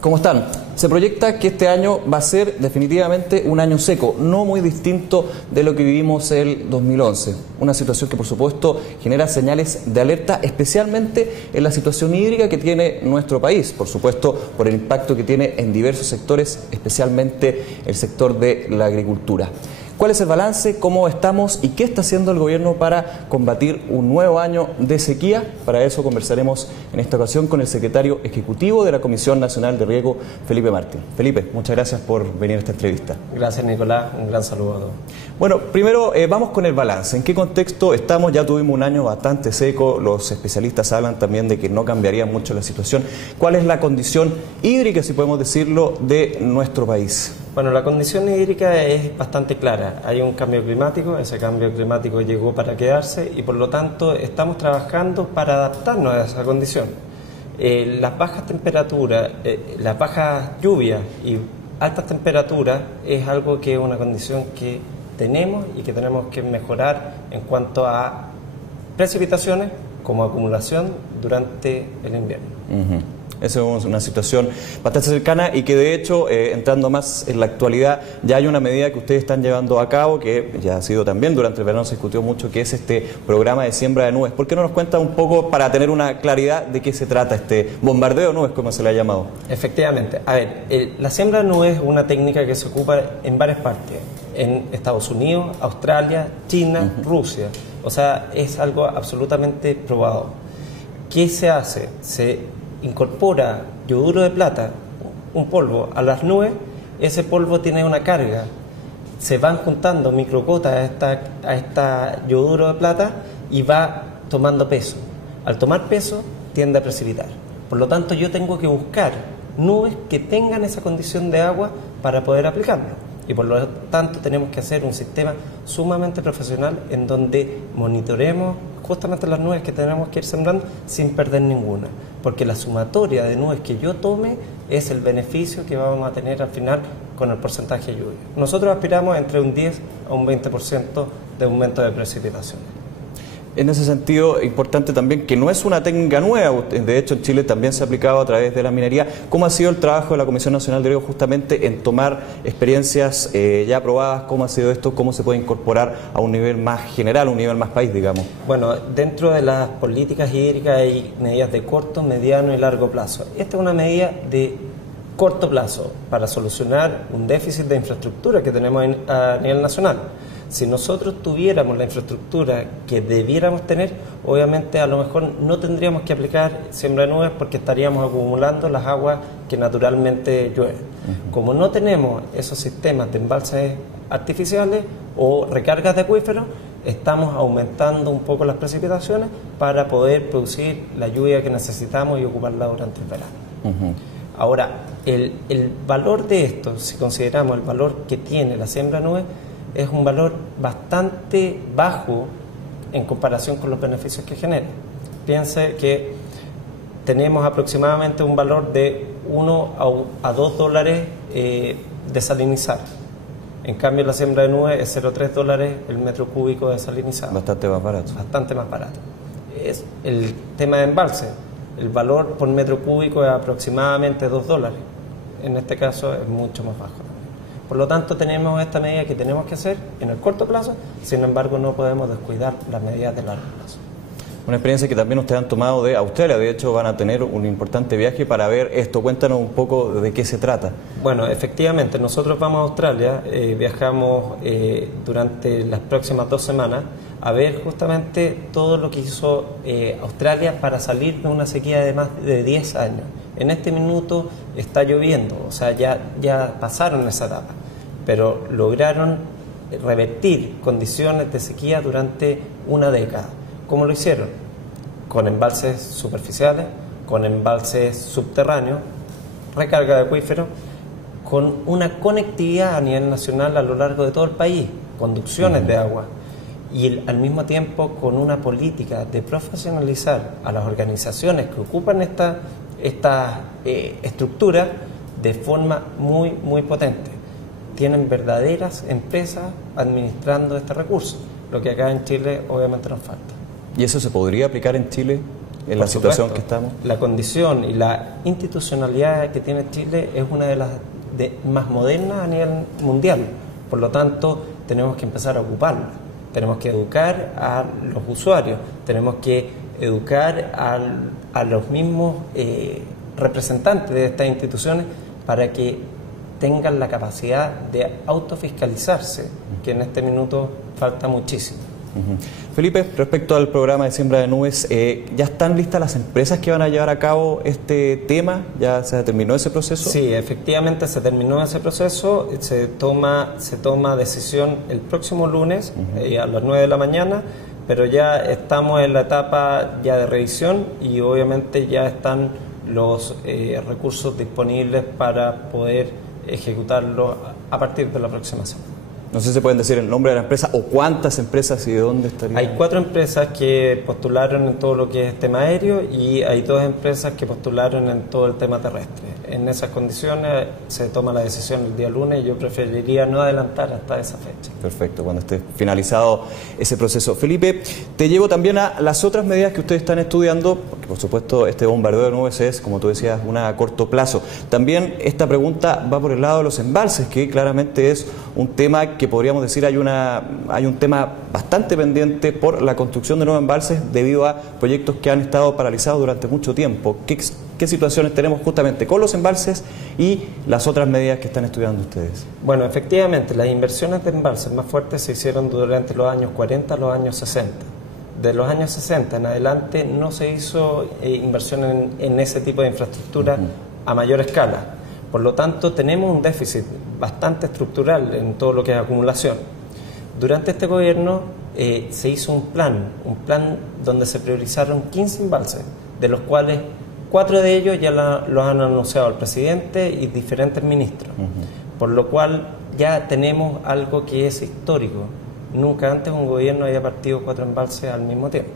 ¿Cómo están? Se proyecta que este año va a ser definitivamente un año seco, no muy distinto de lo que vivimos el 2011. Una situación que por supuesto genera señales de alerta, especialmente en la situación hídrica que tiene nuestro país, por supuesto por el impacto que tiene en diversos sectores, especialmente el sector de la agricultura. ¿Cuál es el balance? ¿Cómo estamos? ¿Y qué está haciendo el gobierno para combatir un nuevo año de sequía? Para eso conversaremos en esta ocasión con el secretario ejecutivo de la Comisión Nacional de Riego, Felipe Martín. Felipe, muchas gracias por venir a esta entrevista. Gracias, Nicolás. Un gran saludo a todos. Bueno, primero vamos con el balance. ¿En qué contexto estamos? Ya tuvimos un año bastante seco. Los especialistas hablan también de que no cambiaría mucho la situación. ¿Cuál es la condición hídrica, si podemos decirlo, de nuestro país? Bueno, la condición hídrica es bastante clara. Hay un cambio climático, ese cambio climático llegó para quedarse y por lo tanto estamos trabajando para adaptarnos a esa condición. Las bajas temperaturas, las bajas lluvias y altas temperaturas es algo que es una condición que tenemos y que tenemos que mejorar en cuanto a precipitaciones como acumulación durante el invierno. Esa es una situación bastante cercana y que de hecho, entrando más en la actualidad, ya hay una medida que ustedes están llevando a cabo, que ya ha sido también durante el verano se discutió mucho, que es este programa de siembra de nubes. ¿Por qué no nos cuenta un poco para tener una claridad de qué se trata este bombardeo de nubes, como se le ha llamado? Efectivamente. A ver, la siembra de nubes es una técnica que se ocupa en varias partes, en Estados Unidos, Australia, China, Rusia. O sea, es algo absolutamente probado. ¿Qué se hace? Se incorpora yoduro de plata, un polvo, a las nubes. Ese polvo tiene una carga, se van juntando microgotas a esta yoduro de plata y va tomando peso. Al tomar peso tiende a precipitar. Por lo tanto, yo tengo que buscar nubes que tengan esa condición de agua para poder aplicarlo. Y por lo tanto tenemos que hacer un sistema sumamente profesional en donde monitoremos justamente las nubes que tenemos que ir sembrando sin perder ninguna, porque la sumatoria de nubes que yo tome es el beneficio que vamos a tener al final con el porcentaje de lluvia. Nosotros aspiramos entre un 10 a un 20% de aumento de precipitaciones. En ese sentido, importante también que no es una técnica nueva, de hecho en Chile también se ha aplicado a través de la minería. ¿Cómo ha sido el trabajo de la Comisión Nacional de Riego justamente en tomar experiencias ya aprobadas? ¿Cómo ha sido esto? ¿Cómo se puede incorporar a un nivel más general, a un nivel más país, digamos? Bueno, dentro de las políticas hídricas hay medidas de corto, mediano y largo plazo. Esta es una medida de corto plazo para solucionar un déficit de infraestructura que tenemos a nivel nacional. Si nosotros tuviéramos la infraestructura que debiéramos tener, obviamente a lo mejor no tendríamos que aplicar siembra de nubes porque estaríamos acumulando las aguas que naturalmente llueven. Como no tenemos esos sistemas de embalses artificiales o recargas de acuíferos, estamos aumentando un poco las precipitaciones para poder producir la lluvia que necesitamos y ocuparla durante el verano. Ahora, el valor de esto, si consideramos el valor que tiene la siembra de nubes, es un valor bastante bajo en comparación con los beneficios que genera. Piense que tenemos aproximadamente un valor de 1 a 2 dólares desalinizar. En cambio, la siembra de nubes es 0,3 dólares el metro cúbico desalinizado. Bastante más barato. Bastante más barato. Es el tema de embalse. El valor por metro cúbico es aproximadamente 2 dólares. En este caso es mucho más bajo. Por lo tanto, tenemos esta medida que tenemos que hacer en el corto plazo, sin embargo, no podemos descuidar las medidas de largo plazo. Una experiencia que también ustedes han tomado de Australia, de hecho van a tener un importante viaje para ver esto. Cuéntanos un poco de qué se trata. Bueno, efectivamente, nosotros vamos a Australia, viajamos durante las próximas 2 semanas a ver justamente todo lo que hizo Australia para salir de una sequía de más de 10 años. En este minuto está lloviendo, o sea, ya pasaron esa etapa, pero lograron revertir condiciones de sequía durante una década. ¿Cómo lo hicieron? Con embalses superficiales, con embalses subterráneos, recarga de acuíferos, con una conectividad a nivel nacional a lo largo de todo el país, conducciones de agua, y al mismo tiempo con una política de profesionalizar a las organizaciones que ocupan esta estructura de forma muy potente. Tienen verdaderas empresas administrando este recurso, lo que acá en Chile obviamente nos falta. ¿Y eso se podría aplicar en Chile, en la situación que estamos? La condición y la institucionalidad que tiene Chile es una de las más modernas a nivel mundial, por lo tanto tenemos que empezar a ocuparla, tenemos que educar a los usuarios, tenemos que educar a los mismos representantes de estas instituciones para que tengan la capacidad de autofiscalizarse, que en este minuto falta muchísimo. Felipe, respecto al programa de siembra de nubes, ¿ya están listas las empresas que van a llevar a cabo este tema? ¿Ya se terminó ese proceso? Sí, efectivamente se terminó ese proceso, se toma decisión el próximo lunes a las 9 de la mañana, pero ya estamos en la etapa ya de revisión y obviamente ya están los recursos disponibles para poder ejecutarlo a partir de la próxima semana. No sé si se pueden decir el nombre de la empresa o cuántas empresas y de dónde estarían. Hay 4 empresas que postularon en todo lo que es tema aéreo y hay 2 empresas que postularon en todo el tema terrestre. En esas condiciones se toma la decisión el día lunes y yo preferiría no adelantar hasta esa fecha. Perfecto, cuando esté finalizado ese proceso. Felipe, te llevo también a las otras medidas que ustedes están estudiando, porque por supuesto este bombardeo de nubes es, como tú decías, una a corto plazo. También esta pregunta va por el lado de los embalses, que claramente es un tema que podríamos decir hay un tema bastante pendiente por la construcción de nuevos embalses debido a proyectos que han estado paralizados durante mucho tiempo. ¿Qué situaciones tenemos justamente con los embalses y las otras medidas que están estudiando ustedes? Bueno, efectivamente, las inversiones de embalses más fuertes se hicieron durante los años 40 a los años 60. De los años 60 en adelante no se hizo inversión en ese tipo de infraestructura a mayor escala. Por lo tanto, tenemos un déficit bastante estructural en todo lo que es acumulación. Durante este gobierno se hizo un plan donde se priorizaron 15 embalses, de los cuales 4 de ellos ya los han anunciado el presidente y diferentes ministros, por lo cual ya tenemos algo que es histórico. Nunca antes un gobierno haya partido 4 embalses al mismo tiempo.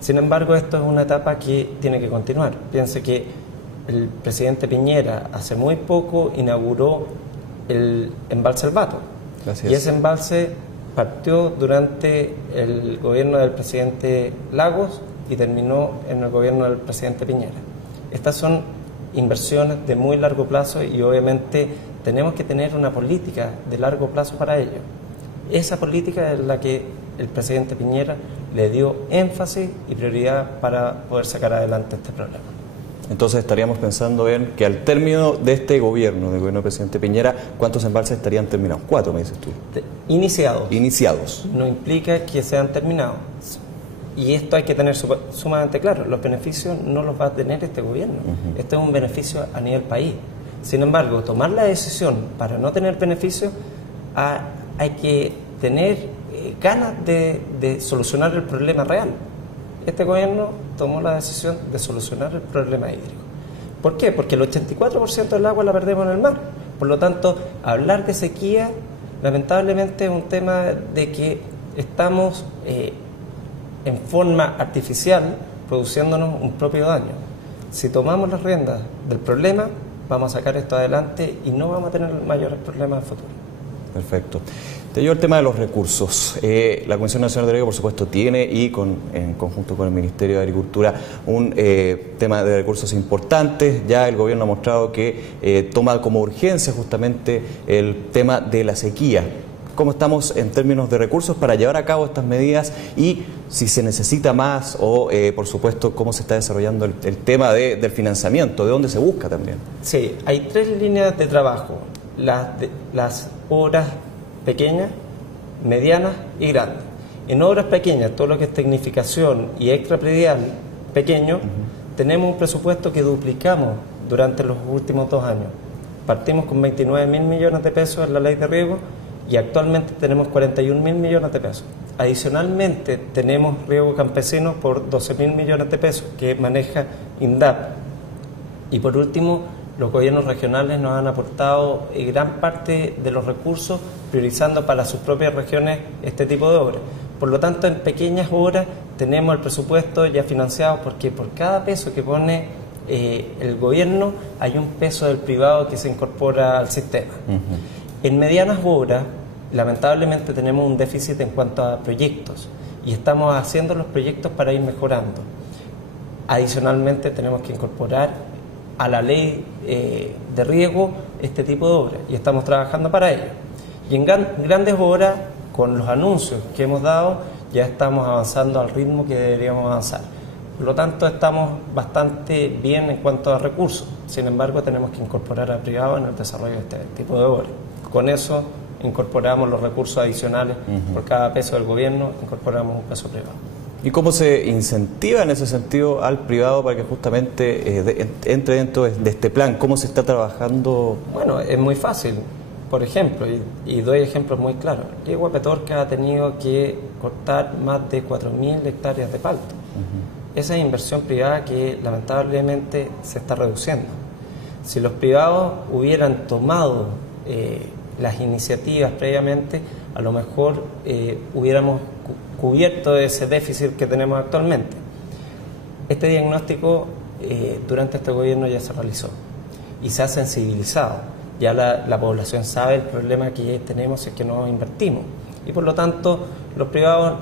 Sin embargo, esto es una etapa que tiene que continuar. Piense que el presidente Piñera hace muy poco inauguró el embalse El Bato. Y ese embalse partió durante el gobierno del presidente Lagos y terminó en el gobierno del presidente Piñera. Estas son inversiones de muy largo plazo y obviamente tenemos que tener una política de largo plazo para ello. Esa política es la que el presidente Piñera le dio énfasis y prioridad para poder sacar adelante este problema. Entonces estaríamos pensando en que al término de este gobierno, del gobierno del presidente Piñera, ¿cuántos embalses estarían terminados? 4, me dices tú. Iniciados. No implica que sean terminados. Y esto hay que tener sumamente claro. Los beneficios no los va a tener este gobierno. Esto es un beneficio a nivel país. Sin embargo, tomar la decisión para no tener beneficios, hay que tener ganas de solucionar el problema real. Este gobierno tomó la decisión de solucionar el problema hídrico. ¿Por qué? Porque el 84% del agua la perdemos en el mar. Por lo tanto, hablar de sequía, lamentablemente, es un tema de que estamos en forma artificial produciéndonos un propio daño. Si tomamos las riendas del problema, vamos a sacar esto adelante y no vamos a tener mayores problemas en el futuro. Perfecto. Te llevo el tema de los recursos. La Comisión Nacional de Riego, por supuesto, tiene en conjunto con el Ministerio de Agricultura un tema de recursos importantes. Ya el gobierno ha mostrado que toma como urgencia justamente el tema de la sequía. ¿Cómo estamos en términos de recursos para llevar a cabo estas medidas y si se necesita más o, por supuesto, cómo se está desarrollando el tema del financiamiento? ¿De dónde se busca también? Sí, hay 3 líneas de trabajo. Las obras pequeñas, medianas y grandes. En obras pequeñas, todo lo que es tecnificación y extrapredial pequeño, tenemos un presupuesto que duplicamos durante los últimos 2 años. Partimos con 29.000 millones de pesos en la ley de riego y actualmente tenemos 41.000 millones de pesos. Adicionalmente, tenemos riego campesino por 12.000 millones de pesos que maneja INDAP. Y por último, los gobiernos regionales nos han aportado gran parte de los recursos priorizando para sus propias regiones este tipo de obras. Por lo tanto, en pequeñas obras tenemos el presupuesto ya financiado porque por cada peso que pone el gobierno hay un peso del privado que se incorpora al sistema. En medianas obras lamentablemente tenemos un déficit en cuanto a proyectos y estamos haciendo los proyectos para ir mejorando. Adicionalmente tenemos que incorporar a la ley de riego este tipo de obras y estamos trabajando para ello. Y en grandes obras, con los anuncios que hemos dado, ya estamos avanzando al ritmo que deberíamos avanzar. Por lo tanto, estamos bastante bien en cuanto a recursos. Sin embargo, tenemos que incorporar al privado en el desarrollo de este tipo de obras. Con eso incorporamos los recursos adicionales. Por cada peso del gobierno, incorporamos un peso privado. ¿Y cómo se incentiva en ese sentido al privado para que justamente entre dentro de este plan? ¿Cómo se está trabajando? Bueno, es muy fácil. Por ejemplo, y doy ejemplos muy claros, Yegua Petorca ha tenido que cortar más de 4.000 hectáreas de palto. Esa es inversión privada que lamentablemente se está reduciendo. Si los privados hubieran tomado las iniciativas previamente, a lo mejor hubiéramos cubierto ese déficit que tenemos actualmente. Este diagnóstico durante este gobierno ya se realizó y se ha sensibilizado. Ya la población sabe el problema que tenemos es que no invertimos y por lo tanto los privados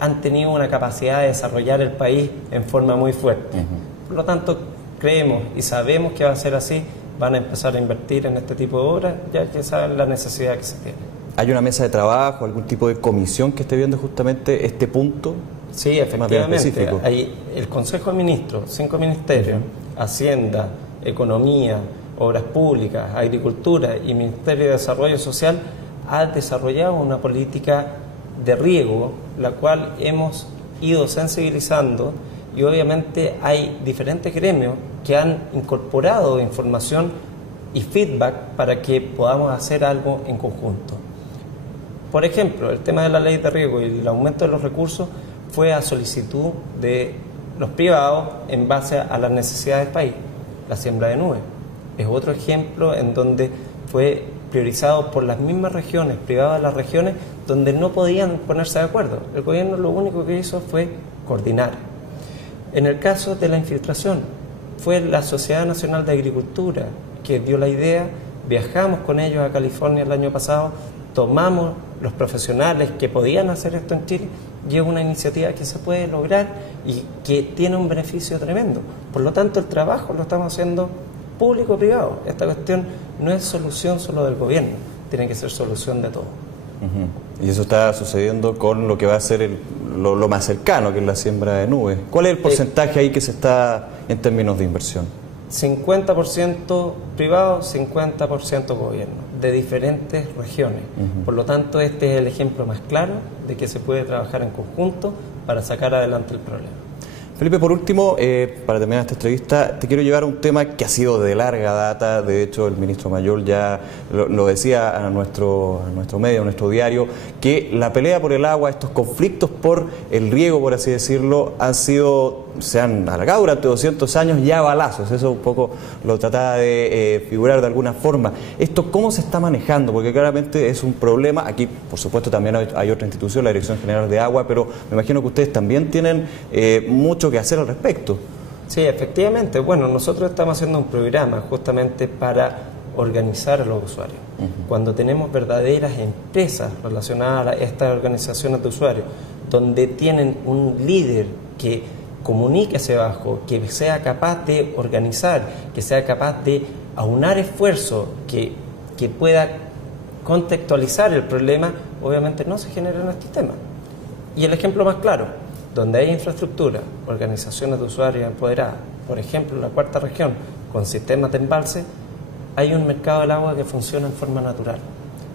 han tenido una capacidad de desarrollar el país en forma muy fuerte. Por lo tanto creemos y sabemos que va a ser así, van a empezar a invertir en este tipo de obras ya que saben la necesidad que se tiene. ¿Hay una mesa de trabajo, algún tipo de comisión que esté viendo justamente este punto? Sí, efectivamente. Hay el Consejo de Ministros, 5 ministerios, Hacienda, Economía, Obras Públicas, Agricultura y Ministerio de Desarrollo Social ha desarrollado una política de riego, la cual hemos ido sensibilizando y obviamente hay diferentes gremios que han incorporado información y feedback para que podamos hacer algo en conjunto. Por ejemplo, el tema de la ley de riego y el aumento de los recursos fue a solicitud de los privados en base a las necesidades del país, la siembra de nubes. Es otro ejemplo en donde fue priorizado por las mismas regiones, privadas de las regiones, donde no podían ponerse de acuerdo. El gobierno lo único que hizo fue coordinar. En el caso de la infiltración, fue la Sociedad Nacional de Agricultura que dio la idea, viajamos con ellos a California el año pasado, tomamos los profesionales que podían hacer esto en Chile y es una iniciativa que se puede lograr y que tiene un beneficio tremendo. Por lo tanto, el trabajo lo estamos haciendo público-privado. Esta cuestión no es solución solo del gobierno, tiene que ser solución de todos. Y eso está sucediendo con lo que va a ser lo más cercano, que es la siembra de nubes. ¿Cuál es el porcentaje ahí que se está en términos de inversión? 50% privado, 50% gobierno, de diferentes regiones. Por lo tanto, este es el ejemplo más claro de que se puede trabajar en conjunto para sacar adelante el problema. Felipe, por último, para terminar esta entrevista, te quiero llevar a un tema que ha sido de larga data. De hecho, el ministro Mayor ya lo decía a nuestro medio, a nuestro diario, que la pelea por el agua, estos conflictos por el riego, por así decirlo, se han alargado durante 200 años ya a balazos. Eso un poco lo trataba de figurar de alguna forma. ¿Esto cómo se está manejando? Porque claramente es un problema. Aquí, por supuesto, también hay otra institución, la Dirección General de Agua, pero me imagino que ustedes también tienen mucho que hacer al respecto. Sí, efectivamente. Bueno, nosotros estamos haciendo un programa justamente para organizar a los usuarios. Cuando tenemos verdaderas empresas relacionadas a estas organizaciones de usuarios, donde tienen un líder que comunique hacia abajo, que sea capaz de organizar, que sea capaz de aunar esfuerzos, que pueda contextualizar el problema, obviamente no se generan estos temas. Y el ejemplo más claro, donde hay infraestructura, organizaciones de usuarios empoderadas, por ejemplo, la cuarta región, con sistemas de embalse, hay un mercado del agua que funciona en forma natural.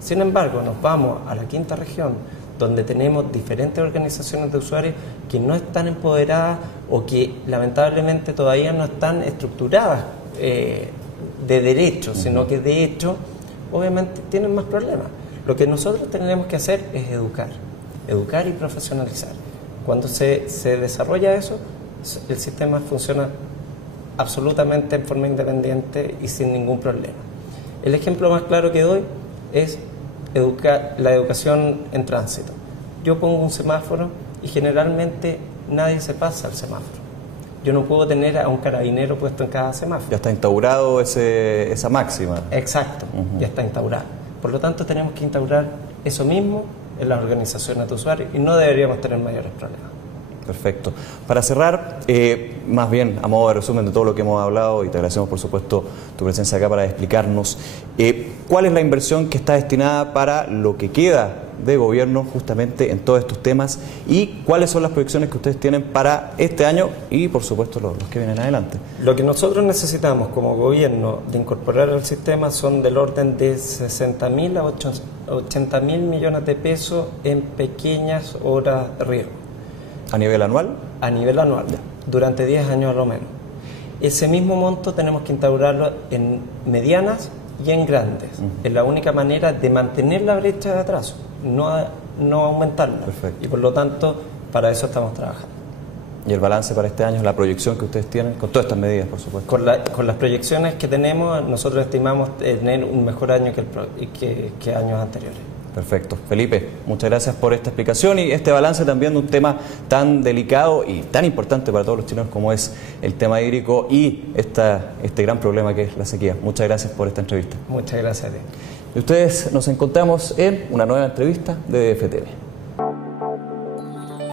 Sin embargo, nos vamos a la quinta región, donde tenemos diferentes organizaciones de usuarios que no están empoderadas o que lamentablemente todavía no están estructuradas de derecho, sino que de hecho, obviamente, tienen más problemas. Lo que nosotros tenemos que hacer es educar y profesionalizar. Cuando se desarrolla eso, el sistema funciona absolutamente en forma independiente y sin ningún problema. El ejemplo más claro que doy es la educación en tránsito. Yo pongo un semáforo y generalmente nadie se pasa al semáforo. Yo no puedo tener a un carabinero puesto en cada semáforo. Ya está instaurado esa máxima. Exacto, ya está instaurado. Por lo tanto, tenemos que instaurar eso mismo en las organizaciones de usuarios y no deberíamos tener mayores problemas. Perfecto. Para cerrar, más bien a modo de resumen de todo lo que hemos hablado, y te agradecemos por supuesto tu presencia acá para explicarnos, ¿cuál es la inversión que está destinada para lo que queda de gobierno justamente en todos estos temas y cuáles son las proyecciones que ustedes tienen para este año y por supuesto los que vienen adelante? Lo que nosotros necesitamos como gobierno de incorporar al sistema son del orden de 60.000 a 80.000 millones de pesos en pequeñas obras de riego. ¿A nivel anual? A nivel anual, durante 10 años a lo menos. Ese mismo monto tenemos que instaurarlo en medianas y en grandes. Es la única manera de mantener la brecha de atraso, no aumentarla. Perfecto. Y por lo tanto, para eso estamos trabajando. ¿Y el balance para este año, la proyección que ustedes tienen, con todas estas medidas, por supuesto? Con las proyecciones que tenemos, nosotros estimamos tener un mejor año que años anteriores. Perfecto. Felipe, muchas gracias por esta explicación y este balance también de un tema tan delicado y tan importante para todos los chilenos como es el tema hídrico y este gran problema que es la sequía. Muchas gracias por esta entrevista. Muchas gracias a ti. Y ustedes nos encontramos en una nueva entrevista de DFTV.